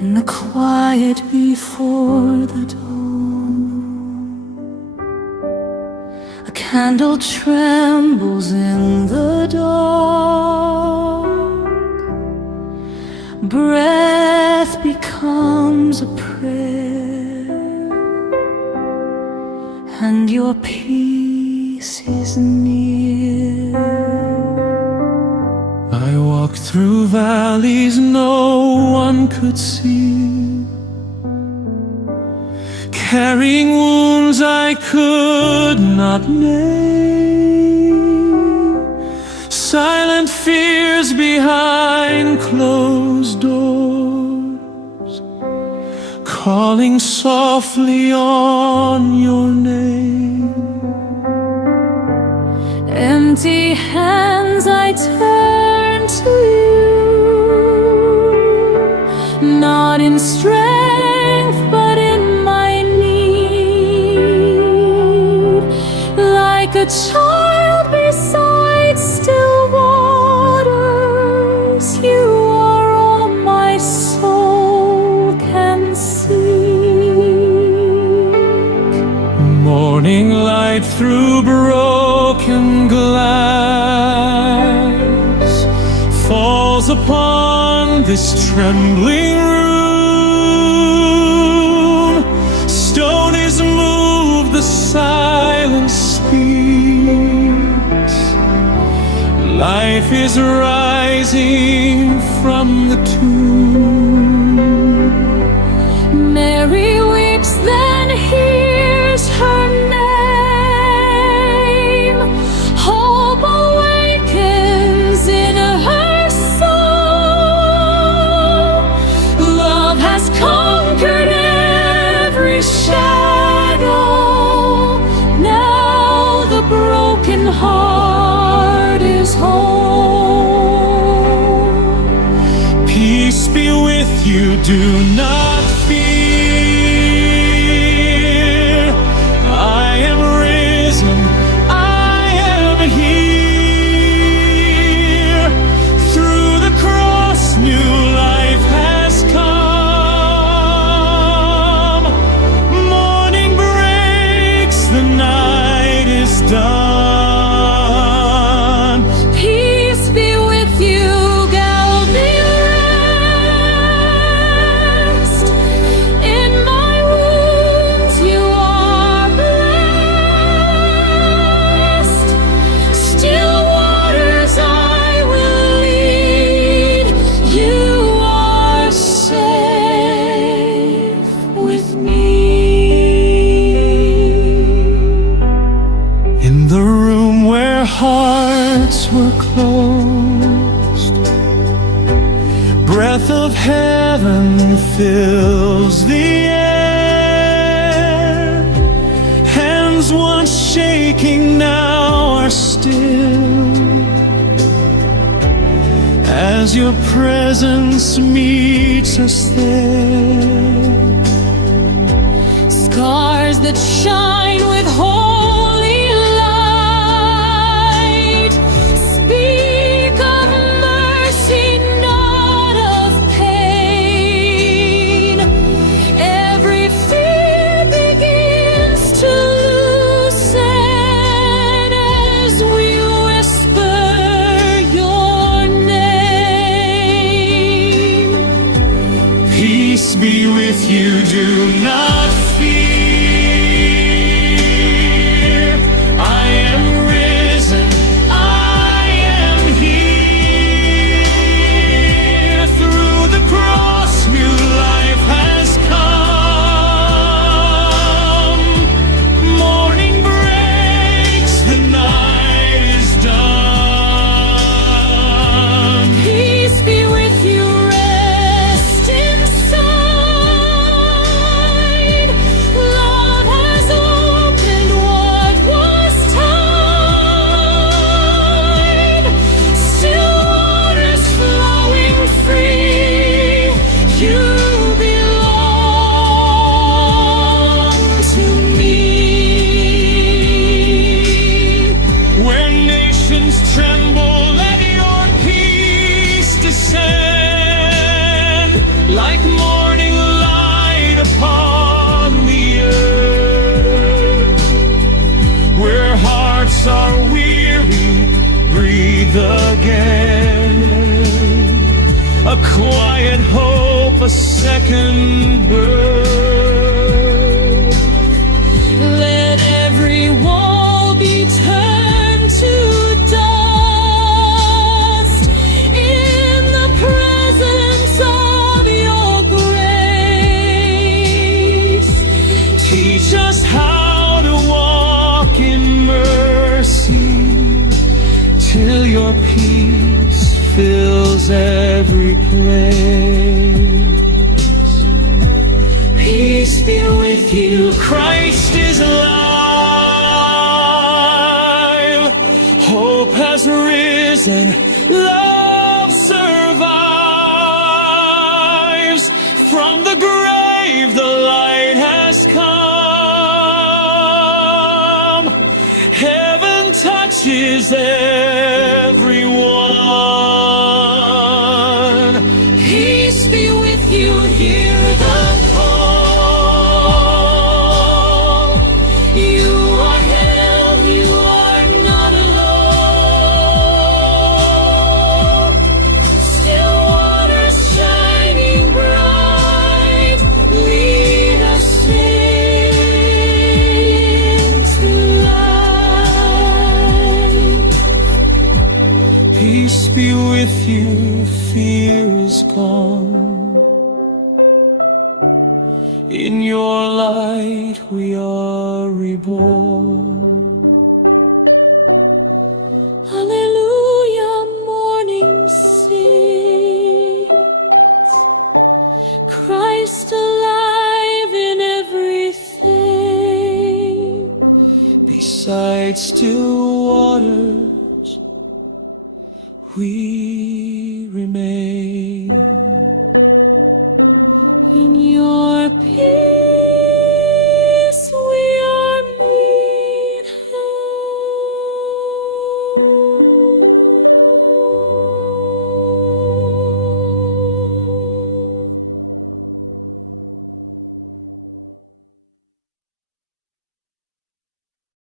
in the quiet before the dawn. A candle trembles in the dark. Breath becomes a prayer, and your peace is near. I walked through valleys no one could see, carrying wounds I could not name, silent fears behind closed doors, calling softly on your name. Empty hands I turn to you, not in strength but in my need. Like a child beside still waters, you are all my soul can seek. Morning light through broken glass falls upon this trembling room. Stone is moved, the silence speaks. Life is rising from the tomb. Mary weeps, then hears her name. Hope awakens in her soul. Love has conquered every shadow. Now the broken heart is whole. Peace be with you, do not fear. I am risen, I am here. Through the cross, new life has come. Morning breaks, the night is done. Peace be with you, Galbi rest. In my wounds you are blessed. Still waters I will lead. You are safe with me. In the room where hearts were closed, breath of heaven fills the air. Hands once shaking now are still, as your presence meets us there. Scars that shine with holy light speak of mercy, not of pain. Every fear begins to loosen as we whisper your name. Peace be with you, do not fear. again. A quiet hope, a second birth. Let every wall be turned to dust in the presence of your grace. Teach us how to walk in mercy till your peace fills every place. Peace be with you. Christ is alive. Hope has risen. Love survives. From the grave the light has come. Heaven touches everyone. Peace be with you. Hear the call. You are held. You are not alone. Still waters shining bright, lead us into life. Peace be with you, fear is gone. In your light we are reborn. Hallelujah, morning sings. Christ alive in everything. Beside still waters we remain. In your peace